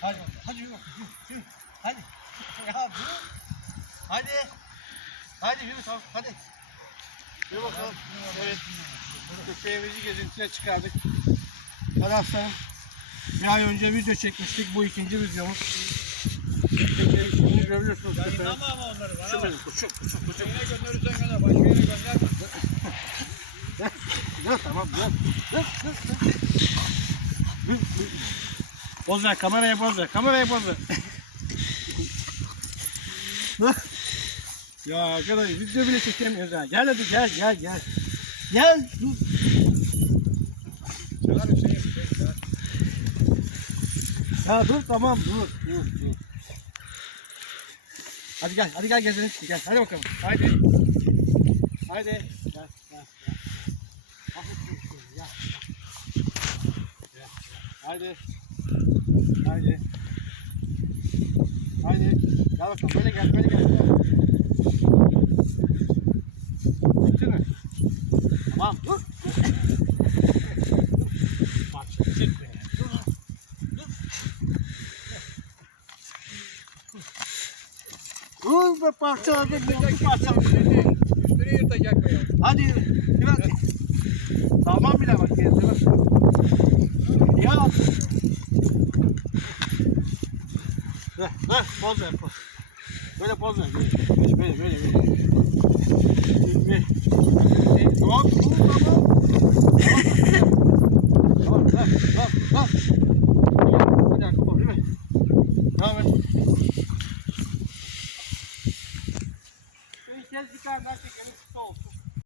Hadi. Hadi yürü. Yürü. Hadi. Ya bu. Hadi. Hadi yürü tamam. Hadi. Yürü bakalım. Evet. Köpeğimizi gezintiye çıkardık. Aslanım. Bir ay önce video çekmiştik. Bu ikinci videomuz. Köpeği şimdi görüyorsunuz köpeği. Yayınlama ama onları bana Şu bak. benim kuşum kuşum kuşum. Nereye gönderirsen gönder. Başka yere gönderme. Dur tamam dur. Dur dur dur. Ver. Kameraya poz ver. Dur. ya arkadaş video bile çekemiyoruz ha. Gel hadi gel gel gel. Gel dur. Çıkar bir şey yap, şey çıkar. Ya dur tamam dur dur dur. Hadi gel hadi gel gezelim gel. Hadi bakalım. Haydi. Haydi. Gel gel gel. Gel. Haydi. Haydi. Haydi. Gel bakalım böyle gel böyle gel. Bitti mi? Tamam dur. Bak çek beni. Dur. Dur be parçaladım. Yırtacak Parça. üstünü. Üstünü yırtacak be. Hadi yürü. Tamam bile bak. Ya. Ver, ver, poz ver, poz. Böyle poz ver, böyle, böyle, böyle. böyle. Ne oldu? Tamam, ver, ver, ver. Bir dakika, bak, değil mi? Devam et. Bir kez bir tane daha çekelim, kısa olsun.